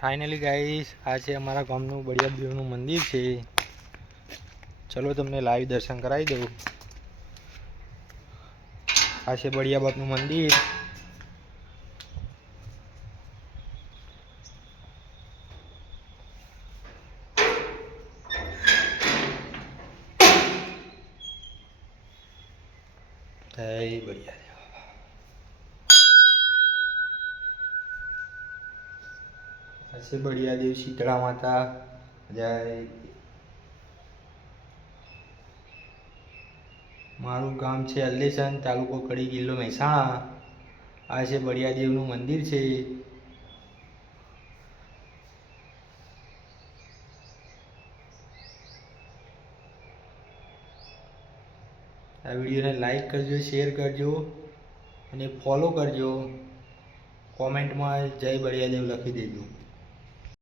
Finally guys આ છે અમારા ગામનું બળિયા દેવનું મંદિર છે. ચલો તમને લાઈવ દર્શન કરાવી દઉં. આ છે બળિયા બાપનું મંદિર. જય બળિયા દેવ. આ છે બળિયા દેવ શીતળા માતા. જય. મારું ગામ છે અલ્લેસન, તાલુકો કડી, જિલ્લો મહેસાણા. આ છે બળિયા દેવનું મંદિર છે. આ વિડીયોને લાઈક કરજો, શેર કરજો અને ફોલો કરજો. કોમેન્ટમાં જય બળિયા દેવ લખી દેજો.